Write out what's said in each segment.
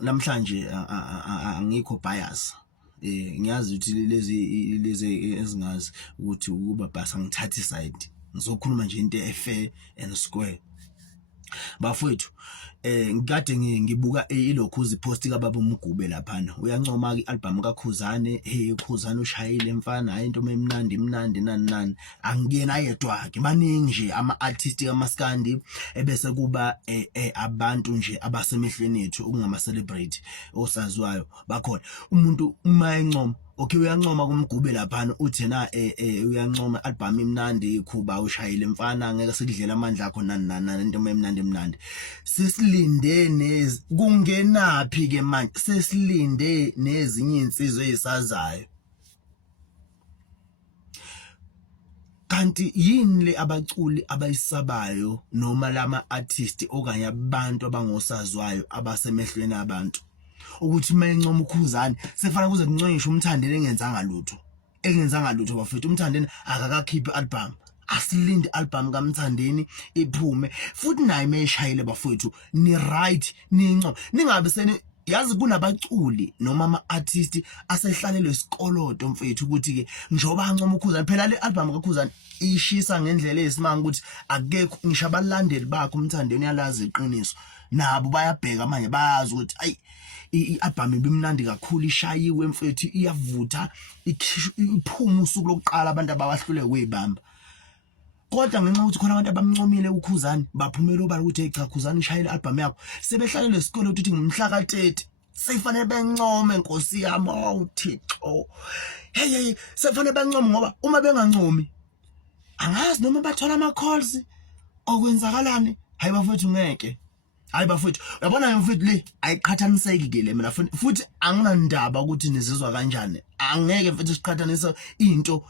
Namhlanje angikho bias ngiyazi ukuthi lezi ezingazi ukuthi ukuba basa ngithatha iside ngizokhuluma nje into efair and square bafowethu. Ngikade ngibuka ilokhuzi post kaBaba uMgube laphana uyancoma i-album kaKhuzane. Hey Khuzane ushayile mfana, hayi into emnandi nani angiyena yedwa ke baningi nje ama-artist kamaskandi ebese kuba abantu nje abasemehlweni ethu okungama celebrate osaziwayo bakhona. Umuntu uma encoma okay uyancoma kuMgube laphana uthi na uyancoma album imnandi Khuba ushayile mfana ngeke sikudlela amandla akho nani into emnandi. Sesilinde kungenaphi ke manje, sesilinde nezinye insizwe ezisazayo. Kanti yini le abaculi abayisabayo noma lama artist okanye abantu abangosazwayo abasemehlweni abantu ukuthi mayencoma uKhuzane sefana kuze kuncoyisha uMthandeni engenzanga lutho bafethu. UMthandeni akakakhiphi album, asilinde album kaMthandeni iphume futhi naye mayeshayile bafethu ni right nincoma ningabe sene yazi kunabaculi noma ama-artist asehlalelwe isikoloto mfethu ukuthi ke njoba ancoma uKhuzane phela le album kaKhuzane ishisa ngendlela eyisimanga ukuthi akekho ngisho abalandeli bakho uMthandeni yalazi iqiniso nabo bayabheka manje bayazi ukuthi ayi i-album ibimnandi kakhulu ishayiwe mfethu iyavutha iphuma usuku lokuqala abantu abawahlule kuyibamba. Kodwa ngenxa ukuthi khona abantu abamncomile uKhuzane baphumela obala ukuthi hey cha Khuzane ushayile album yakho sebehlalele isikole ukuthi ngumhla ka30 sefanele bencome Nkosi yami awuthixo. Hey sefanele bencome ngoba uma bengancomi angazi noma bathola ama calls okwenzakalani. Hayi bafethu ngeke, hayi bafethu uyabona mfethu le ayiqhathaniseki ke le mina futhi anginandaba ukuthi nizizwa kanjani. Angeke mfethu siqhathanise into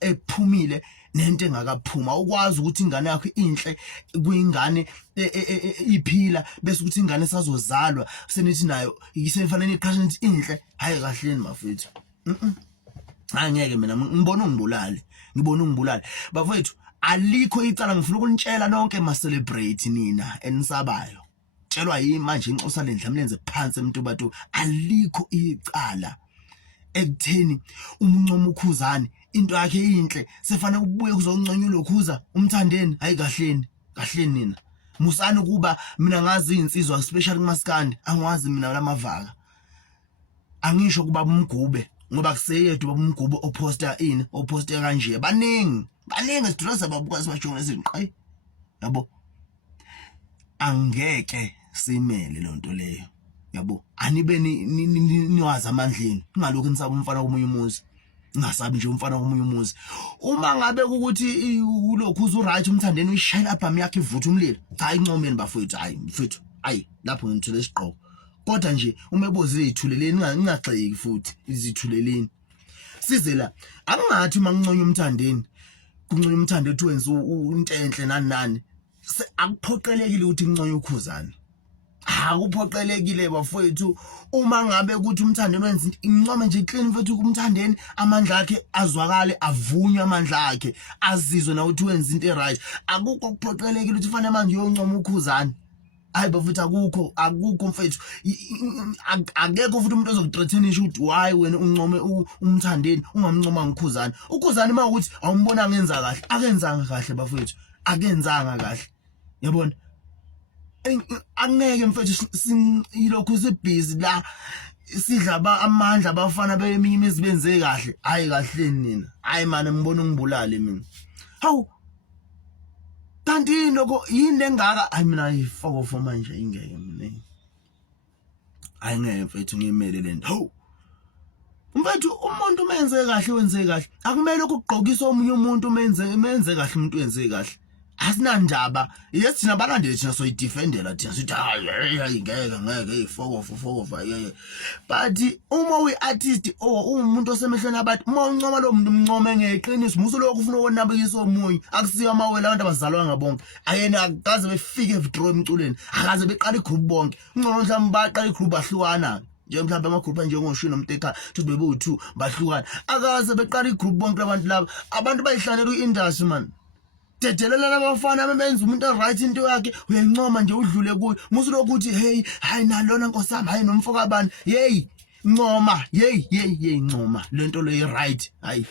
ephumile nento engakaphuma. Ukwazi ukuthi ingane yakho inhle kuyingane iphila bese ukuthi ingane esazozalwa senithi nayo isefanele iqhathanise inhle. Hayi kahleni bafethu angeke mina ngibona ungibulale bafethu. Alikho icala ngifuna ukunitshela nonke ma celebrate nina enisabayo tshelwa yimi manje inxosa lendla mlenze phansi emntu alikho icala ekutheni umuncoma uKhuzane into yakhe inhle sefanele ubuye kuzonconywa lokhuza uMthandeni. Hayi kahleni nina musani kuba mina ngazi insizwa especially kumaskandi angwazi mina lamavaka angisho kuba uMgube ngoba kuseyedwa uMgube oposta kanje baningi sidressa babuka sibajona siqhayi yabo. Angeke simele lonto leyo yabo, anibe niwazi amandleni ngalokho nisaba umfana komunye umuzi, ngasabi nje umfana komunye umuzi. Uma ngabe ukuthi ulokhuza uright uMthandeni uyishayela album yakhe ivutha umlilo, cha incomeni bafethu, hayi mfethu, hayi lapho ngithule isiqhoko. Kodwa nje uma ebozile izithuleleni ngingagxeki futhi izithuleleni size la angathi manginconya uMthandeni kunconya uMthandeni ethi wenza into enhle nani akuphoqelekile ukuthi nginconya uKhuzane. Akuphoqelekile bafethu uma ngabe ukuthi uMthandeni wenza incoma nje clean mfethu kuMthandeni amandla akhe azwakale avunywe amandla akhe azizwe na ukuthi wenza into eright. Akukho kuphoqelekile ukuthi fanele manje uyoncoma uKhuzane. Hayi bafethu akukho mfethu akekho futhi umuntu ozokutrethenisha ukuthi why wena uncome uMthandeni ungamncoma ngoKhuzane. uKhuzane mawukuthi awumbona ngenza kahle akenzanga kahle bafethu, akenzanga kahle yabona. Angeke mfethu ilokhu sibhizi la sidla amandla abafana beminye imizibenze kahle. Hayi kahle nina, hayi manje ngibona ungibulale mina. Hawu kanti lokho yini engaka, hayi mina ayifoko for manje ingeke mina. Hayi ngeke mfethu ngimele lento. Hawu mfethu umuntu menze kahle wenze kahle, akumele ukugqokisa omunye umuntu menze kahle umuntu wenze kahle. asinandaba. Yes thina abalandeli thina soyidefendela thina sithi hayi ngeke ifokofa yeye. But uma uyi-artist umuntu osemehlweni abantu uma uncoma lo muntu umncome ngeqiniso musu lokho ufuna ukonabekisa omunye akusiyo amawele abantu abazalwa ngabonke ayena akaze befike withdraw emculweni akaze beqala igroup bonke ungcono mhlawumbe baqala igroup bahlukana nje mhlawumbe amagroup njengoShwi noMtekha ukuthi bebu2 bahlukana akaze beqala igroup bonke labantu laba abantu bayihlanela uindustry man. Dedelela labafana abenza umuntu right into yakhe uyancoma nje udlule kuyo musu lokuthi hey hayi nalona nkosami hayi nomfoka bani hey ncoma hey ncoma lento le right hayi.